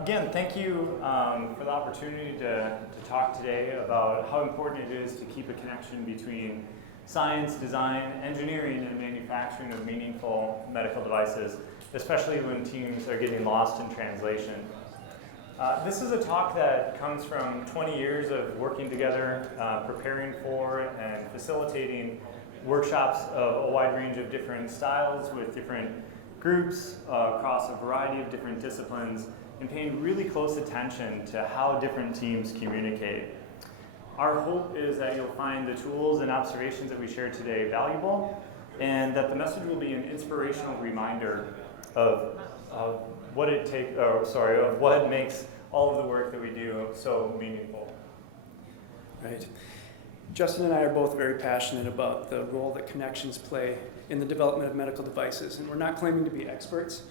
Again, thank you for the opportunity to talk today about how important it is to keep a connection between science, design, engineering, and manufacturing of meaningful medical devices, especially when teams are getting lost in translation. This is a talk that comes from 20 years of working together, preparing for and facilitating workshops of a wide range of different styles with different groups across a variety of different disciplines, and paying really close attention to how different teams communicate. Our hope is that you'll find the tools and observations that we shared today valuable, and that the message will be an inspirational reminder of what makes all of the work that we do so meaningful. Right. Justin and I are both very passionate about the role that connections play in the development of medical devices, and we're not claiming to be experts.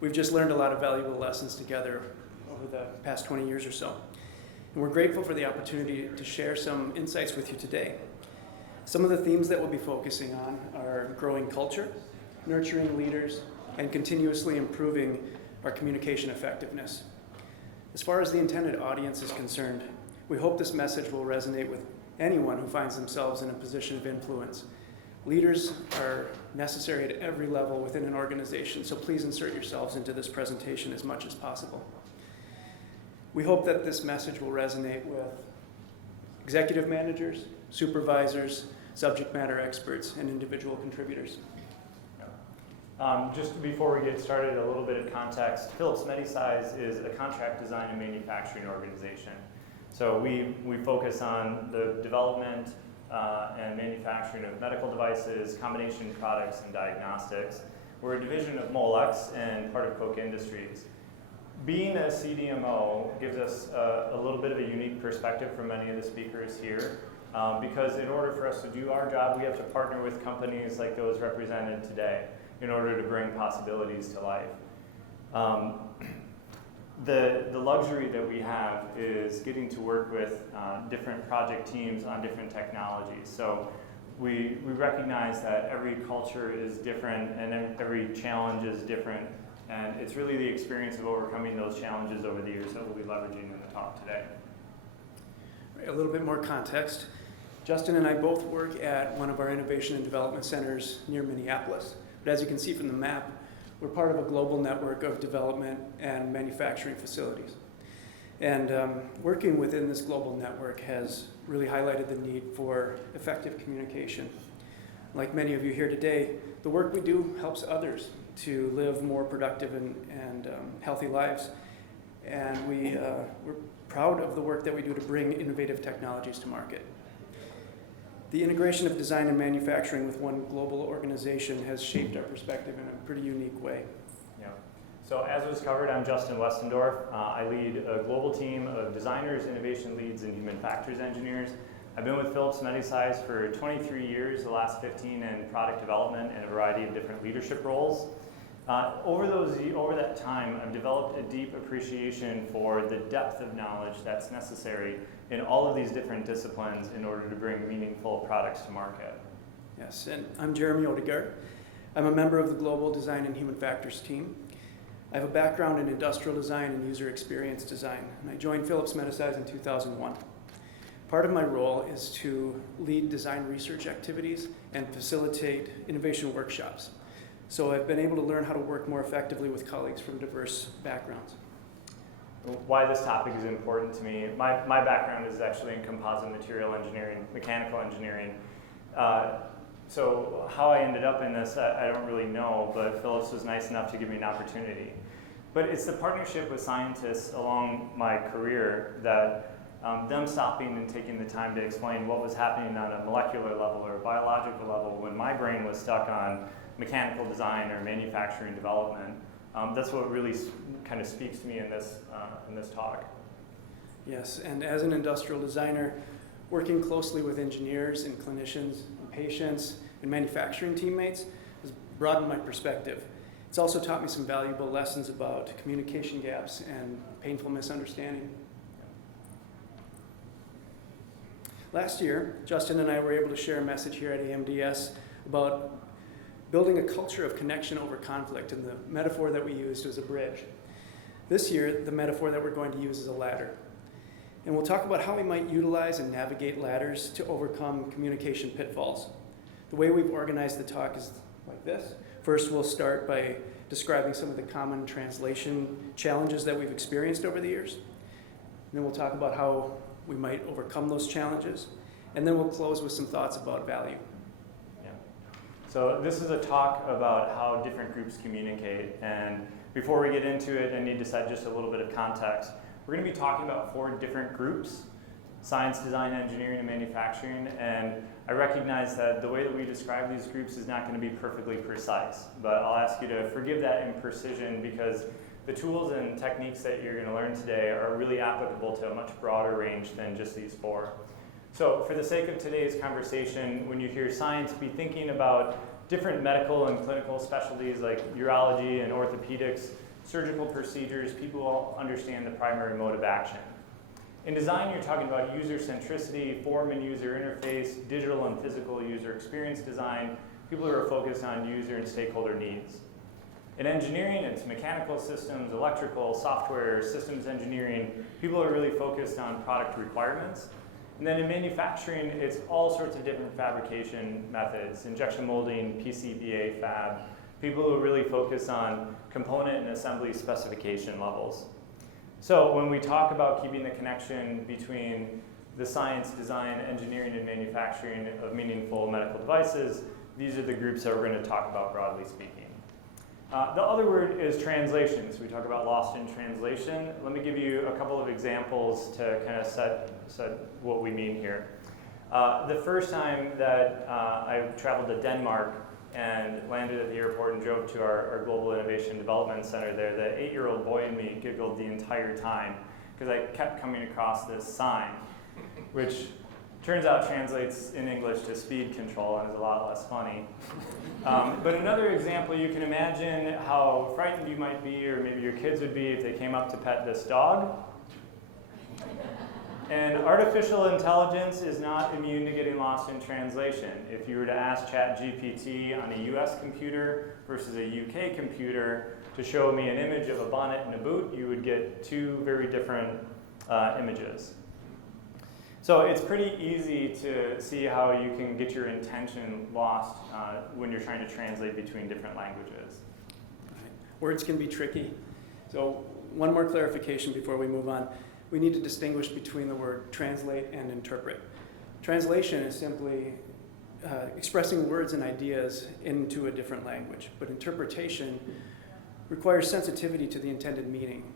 We've just learned a lot of valuable lessons together over the past 20 years or so. And we're grateful for the opportunity to share some insights with you today. Some of the themes that we'll be focusing on are growing culture, nurturing leaders, and continuously improving our communication effectiveness. As far as the intended audience is concerned, we hope this message will resonate with anyone who finds themselves in a position of influence. Leaders are necessary at every level within an organization, so please insert yourselves into this presentation as much as possible. We hope that this message will resonate with executive managers, supervisors, subject matter experts, and individual contributors. Just before we get started, a little bit of context. Phillips-Medisize is a contract design and manufacturing organization. So we focus on the development and manufacturing of medical devices, combination products, and diagnostics. We're a division of Molex and part of Koch Industries. Being a CDMO gives us a little bit of a unique perspective from many of the speakers here, because in order for us to do our job, we have to partner with companies like those represented today in order to bring possibilities to life. The luxury that we have is getting to work with different project teams on different technologies. So we recognize that every culture is different and every challenge is different. And it's really the experience of overcoming those challenges over the years that we'll be leveraging in the talk today. A little bit more context. Justin and I both work at one of our innovation and development centers near Minneapolis. But as you can see from the map, we're part of a global network of development and manufacturing facilities. And working within this global network has really highlighted the need for effective communication. Like many of you here today, the work we do helps others to live more productive and healthy lives. And we're proud of the work that we do to bring innovative technologies to market. The integration of design and manufacturing with one global organization has shaped our perspective in a pretty unique way. Yeah. So as was covered, I'm Justin Westendorf. I lead a global team of designers, innovation leads, and human factors engineers. I've been with Phillips-Medisize for 23 years, the last 15 in product development and a variety of different leadership roles. Over that time, I've developed a deep appreciation for the depth of knowledge that's necessary in all of these different disciplines in order to bring meaningful products to market. Yes, and I'm Jeremy Odegard. I'm a member of the Global Design and Human Factors team. I have a background in industrial design and user experience design, and I joined Phillips-Medisize in 2001. Part of my role is to lead design research activities and facilitate innovation workshops. So I've been able to learn how to work more effectively with colleagues from diverse backgrounds. Why this topic is important to me, my background is actually in composite material engineering, mechanical engineering. So how I ended up in this, I don't really know, but Phillips was nice enough to give me an opportunity. But it's the partnership with scientists along my career that them stopping and taking the time to explain what was happening on a molecular level or a biological level when my brain was stuck on mechanical design or manufacturing development. That's what really kind of speaks to me in this talk. Yes, and as an industrial designer, working closely with engineers and clinicians and patients and manufacturing teammates has broadened my perspective. It's also taught me some valuable lessons about communication gaps and painful misunderstanding. Last year, Justin and I were able to share a message here at AMDS about building a culture of connection over conflict, and the metaphor that we used was a bridge. This year, the metaphor that we're going to use is a ladder. And we'll talk about how we might utilize and navigate ladders to overcome communication pitfalls. The way we've organized the talk is like this. First, we'll start by describing some of the common translation challenges that we've experienced over the years. And then we'll talk about how we might overcome those challenges. And then we'll close with some thoughts about value. Yeah. So this is a talk about how different groups communicate. And before we get into it, I need to set just a little bit of context. We're going to be talking about 4 different groups: science, design, engineering, and manufacturing. And I recognize that the way that we describe these groups is not going to be perfectly precise, but I'll ask you to forgive that imprecision because the tools and techniques that you're going to learn today are really applicable to a much broader range than just these 4. So for the sake of today's conversation, when you hear science, be thinking about different medical and clinical specialties like urology and orthopedics, surgical procedures. People will understand the primary mode of action. In design, you're talking about user centricity, form and user interface, digital and physical user experience design, people who are focused on user and stakeholder needs. In engineering, it's mechanical systems, electrical, software, systems engineering. People are really focused on product requirements. And then in manufacturing, it's all sorts of different fabrication methods, injection molding, PCBA, fab. People who really focus on component and assembly specification levels. So when we talk about keeping the connection between the science, design, engineering, and manufacturing of meaningful medical devices, these are the groups that we're going to talk about broadly speaking. The other word is translation. So we talk about lost in translation. Let me give you a couple of examples to kind of set what we mean here. The first time that I traveled to Denmark and landed at the airport and drove to our Global Innovation Development Center there, the 8-year-old boy in me giggled the entire time because I kept coming across this sign, which turns out translates in English to speed control and is a lot less funny. But another example, you can imagine how frightened you might be, or maybe your kids would be, if they came up to pet this dog. And artificial intelligence is not immune to getting lost in translation. If you were to ask ChatGPT on a US computer versus a UK computer to show me an image of a bonnet and a boot, you would get 2 very different images. So it's pretty easy to see how you can get your intention lost when you're trying to translate between different languages. Right. Words can be tricky. So one more clarification before we move on. We need to distinguish between the word translate and interpret. Translation is simply expressing words and ideas into a different language, but interpretation requires sensitivity to the intended meaning.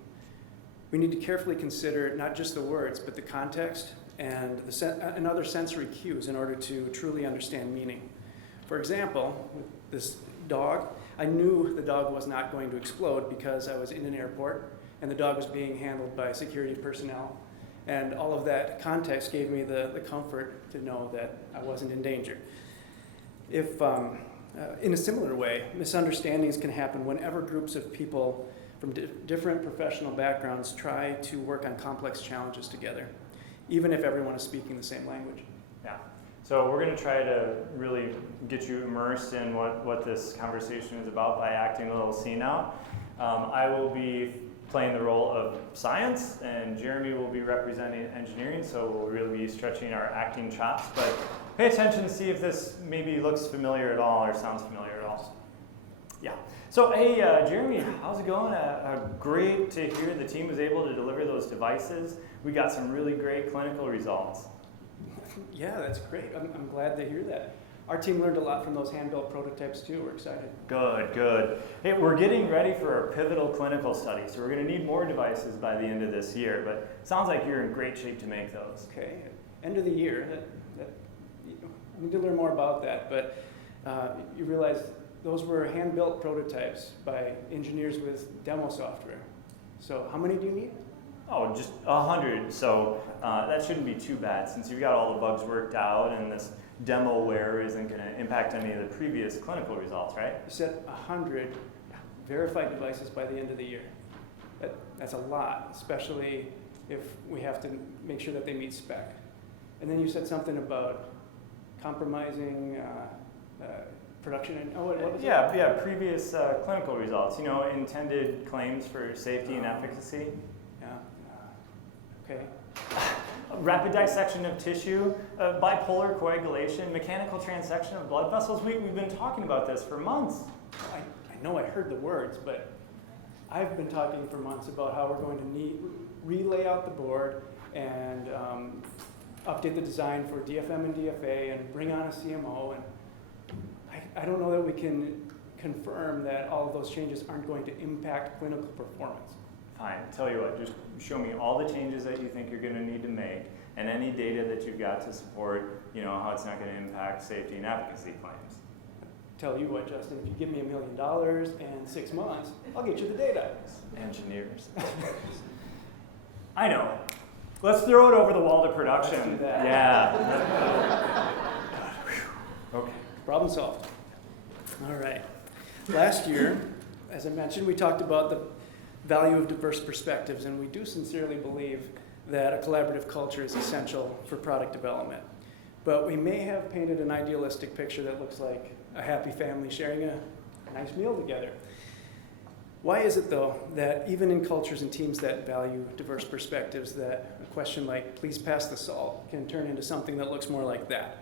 We need to carefully consider not just the words, but the context and other sensory cues in order to truly understand meaning. For example, with this dog, I knew the dog was not going to explode because I was in an airport and the dog was being handled by security personnel. And all of that context gave me the comfort to know that I wasn't in danger. If, in a similar way, misunderstandings can happen whenever groups of people from different professional backgrounds try to work on complex challenges together, even if everyone is speaking the same language. Yeah. So we're going to try to really get you immersed in what this conversation is about by acting a little scene out. I will be playing the role of science, and Jeremy will be representing engineering, so we'll really be stretching our acting chops. But pay attention to see if this maybe looks familiar at all or sounds familiar at all. Yeah. So, hey, Jeremy, how's it going? Great to hear the team was able to deliver those devices. We got some really great clinical results. Yeah, that's great. I'm glad to hear that. Our team learned a lot from those hand-built prototypes too. We're excited. Good. Hey, we're getting ready for our pivotal clinical study, so we're going to need more devices by the end of this year, but it sounds like you're in great shape to make those. Okay, end of the year. I need to learn more about that, but you realize those were hand-built prototypes by engineers with demo software. So how many do you need? Oh, just 100, so that shouldn't be too bad since you've got all the bugs worked out and this demoware isn't going to impact any of the previous clinical results, right? You said 100 verified devices by the end of the year. That's a lot, especially if we have to make sure that they meet spec. And then you said something about compromising production and, what was it? Yeah, previous clinical results, intended claims for safety and efficacy. Yeah. Okay. Rapid dissection of tissue, bipolar coagulation, mechanical transection of blood vessels. We've been talking about this for months. I know I heard the words, but I've been talking for months about how we're going to relay out the board and update the design for DFM and DFA and bring on a CMO. And I don't know that we can confirm that all of those changes aren't going to impact clinical performance. Fine, tell you what, just show me all the changes that you think you're going to need to make and any data that you've got to support, how it's not going to impact safety and efficacy claims. Tell you what, Justin, if you give me $1 million and 6 months, I'll get you the data. Engineers. I know. Let's throw it over the wall to production. Let's do that. Yeah. Okay. Problem solved. All right. Last year, as I mentioned, we talked about the value of diverse perspectives, and we do sincerely believe that a collaborative culture is essential for product development. But we may have painted an idealistic picture that looks like a happy family sharing a nice meal together. Why is it, though, that even in cultures and teams that value diverse perspectives, that a question like, please pass the salt, can turn into something that looks more like that?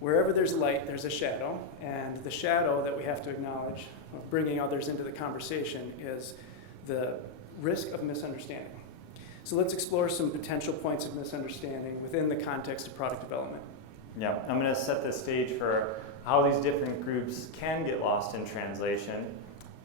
Wherever there's light, there's a shadow, and the shadow that we have to acknowledge of bringing others into the conversation is the risk of misunderstanding. So let's explore some potential points of misunderstanding within the context of product development. Yeah, I'm going to set the stage for how these different groups can get lost in translation.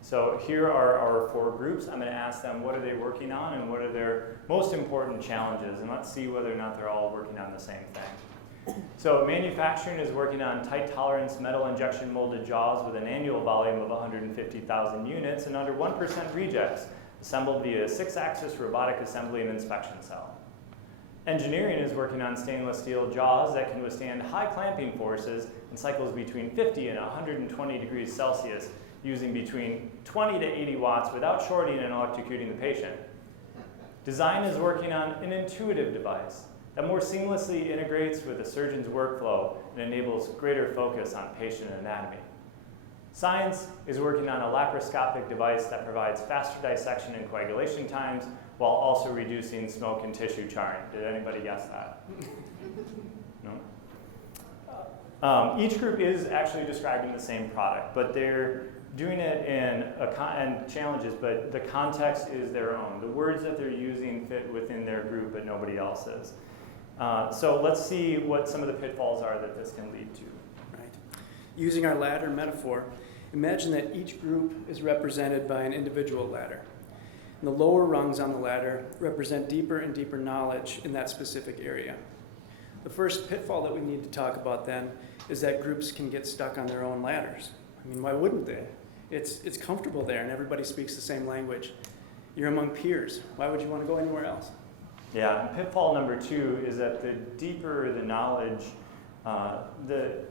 So here are our 4 groups. I'm going to ask them what are they working on and what are their most important challenges, and let's see whether or not they're all working on the same thing. So manufacturing is working on tight tolerance metal injection molded jaws with an annual volume of 150,000 units and under 1% rejects, assembled via a 6-axis robotic assembly and inspection cell. Engineering is working on stainless steel jaws that can withstand high clamping forces and cycles between 50 and 120 degrees Celsius, using between 20 to 80 watts without shorting and electrocuting the patient. Design is working on an intuitive device that more seamlessly integrates with the surgeon's workflow and enables greater focus on patient anatomy. Science is working on a laparoscopic device that provides faster dissection and coagulation times while also reducing smoke and tissue charring. Did anybody guess that? No? Each group is actually describing the same product, but they're doing it and challenges, but the context is their own. The words that they're using fit within their group, but nobody else's. So let's see what some of the pitfalls are that this can lead to. Right. Using our ladder metaphor, imagine that each group is represented by an individual ladder. And the lower rungs on the ladder represent deeper and deeper knowledge in that specific area. The first pitfall that we need to talk about then is that groups can get stuck on their own ladders. I mean, why wouldn't they? It's comfortable there and everybody speaks the same language. You're among peers. Why would you want to go anywhere else? Yeah, and pitfall number 2 is that the deeper the knowledge, the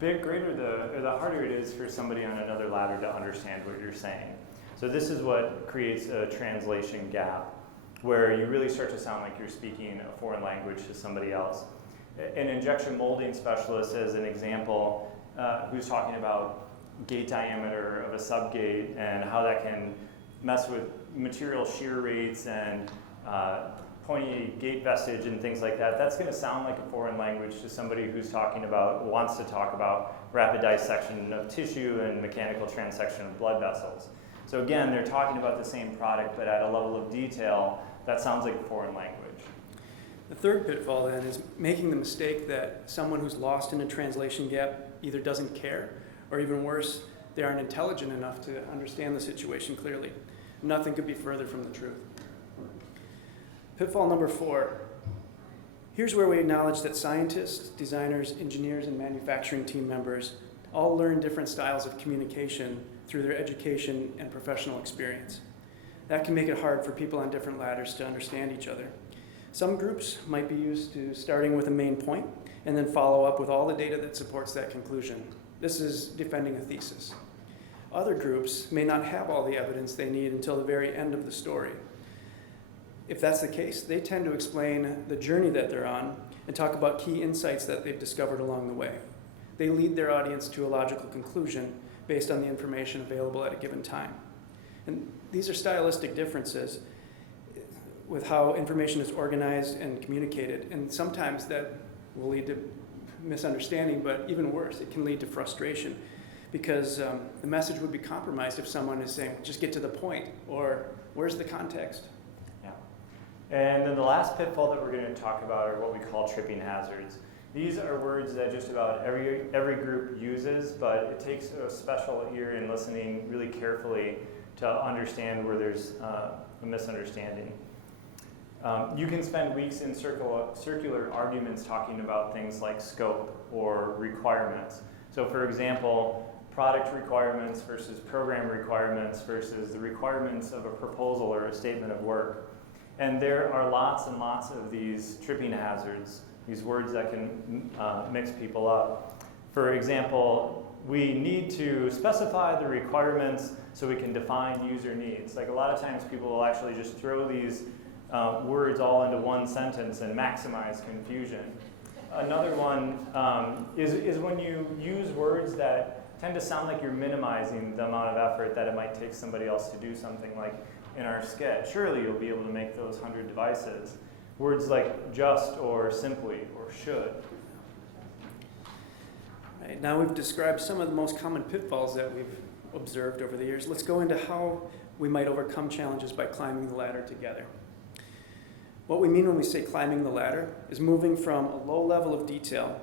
greater the harder it is for somebody on another ladder to understand what you're saying. So this is what creates a translation gap, where you really start to sound like you're speaking a foreign language to somebody else. An injection molding specialist, as an example, who's talking about gate diameter of a subgate and how that can mess with material shear rates and pointy gate vestige and things like that, that's going to sound like a foreign language to somebody who's wants to talk about rapid dissection of tissue and mechanical transection of blood vessels. So again, they're talking about the same product, but at a level of detail that sounds like a foreign language. The third pitfall then is making the mistake that someone who's lost in a translation gap either doesn't care, or even worse, they aren't intelligent enough to understand the situation clearly. Nothing could be further from the truth. Pitfall number 4. Here's where we acknowledge that scientists, designers, engineers, and manufacturing team members all learn different styles of communication through their education and professional experience. That can make it hard for people on different ladders to understand each other. Some groups might be used to starting with a main point and then follow up with all the data that supports that conclusion. This is defending a thesis. Other groups may not have all the evidence they need until the very end of the story. If that's the case, they tend to explain the journey that they're on and talk about key insights that they've discovered along the way. They lead their audience to a logical conclusion based on the information available at a given time. And these are stylistic differences with how information is organized and communicated. And sometimes that will lead to misunderstanding, but even worse, it can lead to frustration because the message would be compromised if someone is saying, just get to the point, or where's the context? Yeah. And then the last pitfall that we're going to talk about are what we call tripping hazards. These are words that just about every group uses, but it takes a special ear in listening really carefully to understand where there's a misunderstanding. You can spend weeks in circular arguments talking about things like scope or requirements. So for example, product requirements versus program requirements versus the requirements of a proposal or a statement of work. And there are lots and lots of these tripping hazards, these words that can mix people up. For example, we need to specify the requirements so we can define user needs. Like a lot of times people will actually just throw these words all into one sentence and maximize confusion. Another one is when you use words that tend to sound like you're minimizing the amount of effort that it might take somebody else to do something. Like in our sketch, surely you'll be able to make those 100 devices. Words like just or simply or should. Right, now we've described some of the most common pitfalls that we've observed over the years. Let's go into how we might overcome challenges by climbing the ladder together. What we mean when we say climbing the ladder is moving from a low level of detail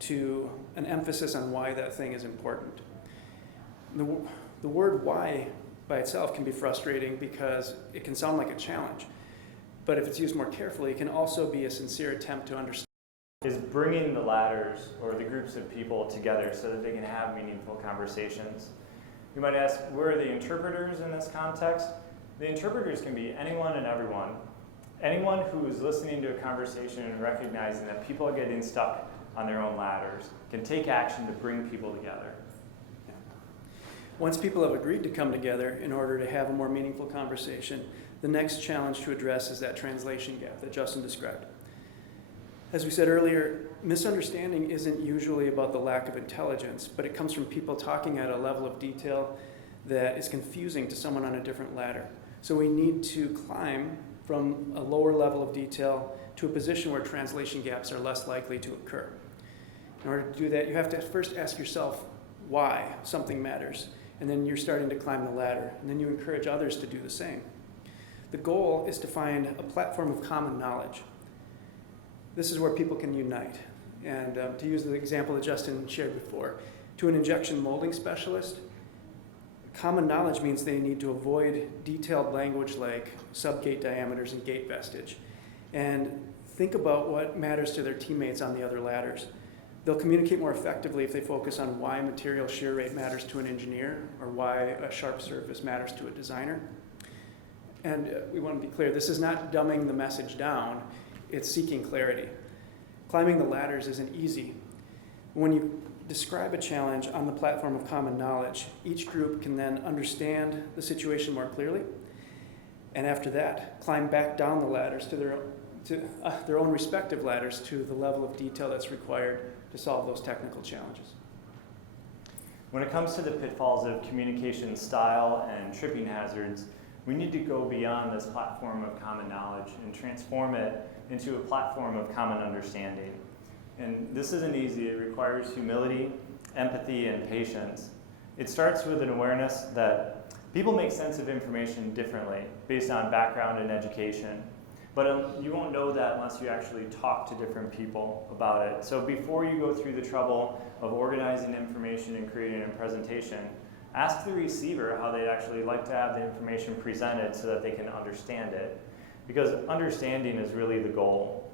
to an emphasis on why that thing is important. The word why by itself can be frustrating because it can sound like a challenge. But if it's used more carefully, it can also be a sincere attempt to understand. Is bringing the ladders or the groups of people together so that they can have meaningful conversations. You might ask, where are the interpreters in this context? The interpreters can be anyone and everyone. Anyone who is listening to a conversation and recognizing that people are getting stuck on their own ladders can take action to bring people together. Yeah. Once people have agreed to come together in order to have a more meaningful conversation, the next challenge to address is that translation gap that Justin described. As we said earlier, misunderstanding isn't usually about the lack of intelligence, but it comes from people talking at a level of detail that is confusing to someone on a different ladder. So we need to climb from a lower level of detail to a position where translation gaps are less likely to occur. In order to do that, you have to first ask yourself why something matters, and then you're starting to climb the ladder, and then you encourage others to do the same. The goal is to find a platform of common knowledge. This is where people can unite. And to use the example that Justin shared before, to an injection molding specialist, common knowledge means they need to avoid detailed language like subgate diameters and gate vestige, and think about what matters to their teammates on the other ladders. They'll communicate more effectively if they focus on why material shear rate matters to an engineer or why a sharp surface matters to a designer. And we want to be clear, this is not dumbing the message down, it's seeking clarity. Climbing the ladders isn't easy. When you describe a challenge on the platform of common knowledge, each group can then understand the situation more clearly, and after that, climb back down the ladders to their own respective ladders to the level of detail that's required to solve those technical challenges. When it comes to the pitfalls of communication style and tripping hazards, we need to go beyond this platform of common knowledge and transform it into a platform of common understanding. And this isn't easy. It requires humility, empathy, and patience. It starts with an awareness that people make sense of information differently based on background and education. But you won't know that unless you actually talk to different people about it. So before you go through the trouble of organizing information and creating a presentation, ask the receiver how they'd actually like to have the information presented so that they can understand it. Because understanding is really the goal.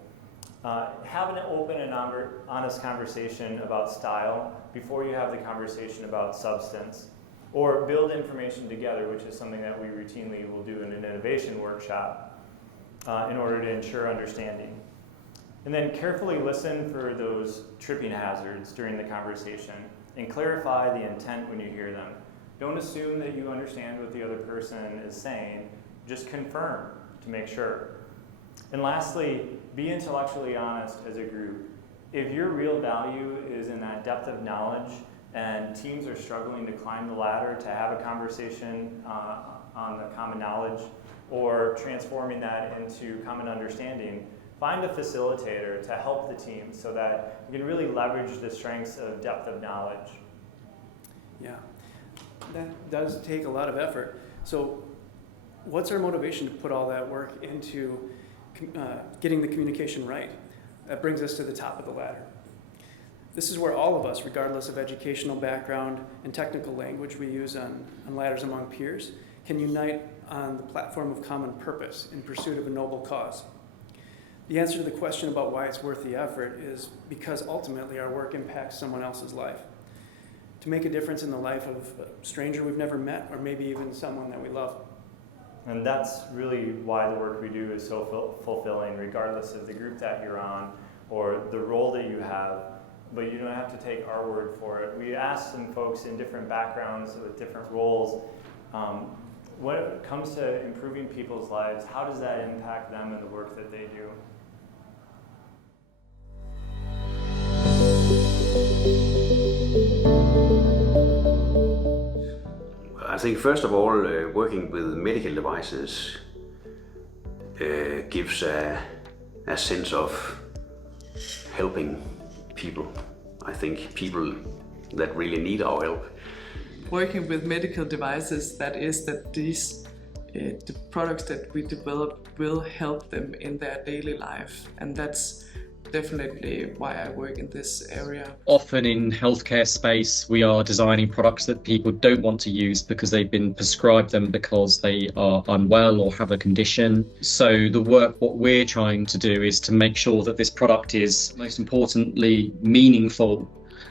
Have an open and honest conversation about style before you have the conversation about substance. Or build information together, which is something that we routinely will do in an innovation workshop in order to ensure understanding. And then carefully listen for those tripping hazards during the conversation and clarify the intent when you hear them. Don't assume that you understand what the other person is saying. Just confirm to make sure. And lastly, be intellectually honest as a group. If your real value is in that depth of knowledge, and teams are struggling to climb the ladder to have a conversation on the common knowledge or transforming that into common understanding, find a facilitator to help the team so that you can really leverage the strengths of depth of knowledge. Yeah, that does take a lot of effort. So what's our motivation to put all that work into getting the communication right? That brings us to the top of the ladder. This is where all of us, regardless of educational background and technical language we use on ladders among peers, can unite on the platform of common purpose in pursuit of a noble cause. The answer to the question about why it's worth the effort is because ultimately our work impacts someone else's life. To make a difference in the life of a stranger we've never met, or maybe even someone that we love. And that's really why the work we do is so fulfilling, regardless of the group that you're on or the role that you have, but you don't have to take our word for it. We asked some folks in different backgrounds with different roles, when it comes to improving people's lives, how does that impact them and the work that they do? I think first of all, working with medical devices gives a sense of helping people. I think people that really need our help. Working with medical devices, that is that these the products that we develop will help them in their daily life, and that's definitely why I work in this area. Often in healthcare space, we are designing products that people don't want to use because they've been prescribed them because they are unwell or have a condition. So the work, what we're trying to do is to make sure that this product is, most importantly, meaningful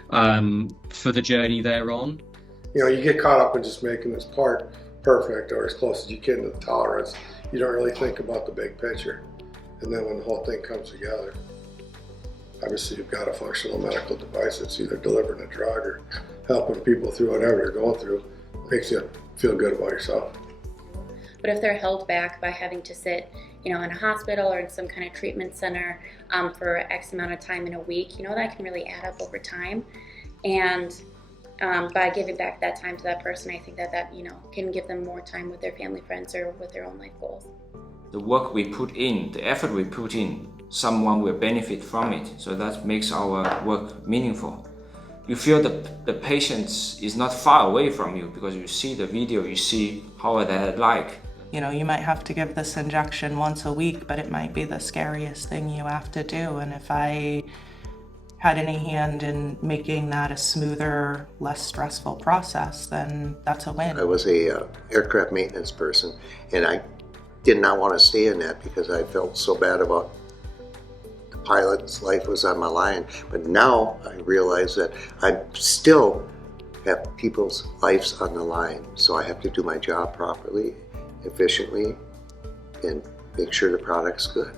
for the journey they're on. You know, you get caught up in just making this part perfect or as close as you can to the tolerance. You don't really think about the big picture. And then when the whole thing comes together, obviously you've got a functional medical device that's either delivering a drug or helping people through whatever they're going through. It makes you feel good about yourself. But if they're held back by having to sit, in a hospital or in some kind of treatment center for X amount of time in a week, that can really add up over time. And by giving back that time to that person, I think that can give them more time with their family, friends, or with their own life goals. The work we put in, the effort we put in, someone will benefit from it. So that makes our work meaningful. You feel that the patient is not far away from you because you see the video, you see how they're like. You might have to give this injection once a week, but it might be the scariest thing you have to do. And if I had any hand in making that a smoother, less stressful process, then that's a win. I was a aircraft maintenance person, and I did not want to stay in that because I felt so bad about the pilot's life was on my line. But now I realize that I still have people's lives on the line, so I have to do my job properly, efficiently, and make sure the product's good.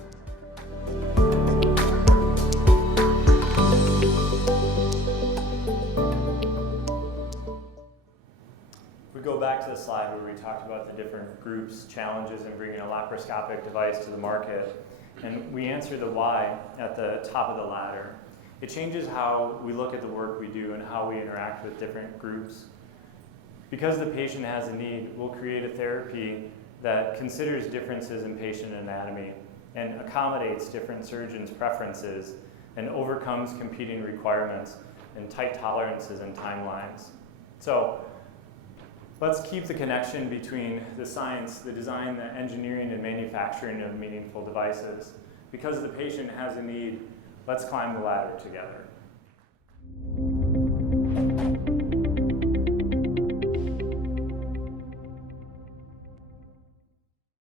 We go back to the slide where we talked about the different groups' challenges in bringing a laparoscopic device to the market, and we answer the why at the top of the ladder. It changes how we look at the work we do and how we interact with different groups. Because the patient has a need, we'll create a therapy that considers differences in patient anatomy and accommodates different surgeons' preferences and overcomes competing requirements and tight tolerances and timelines. So let's keep the connection between the science, the design, the engineering, and manufacturing of meaningful devices. Because the patient has a need, let's climb the ladder together.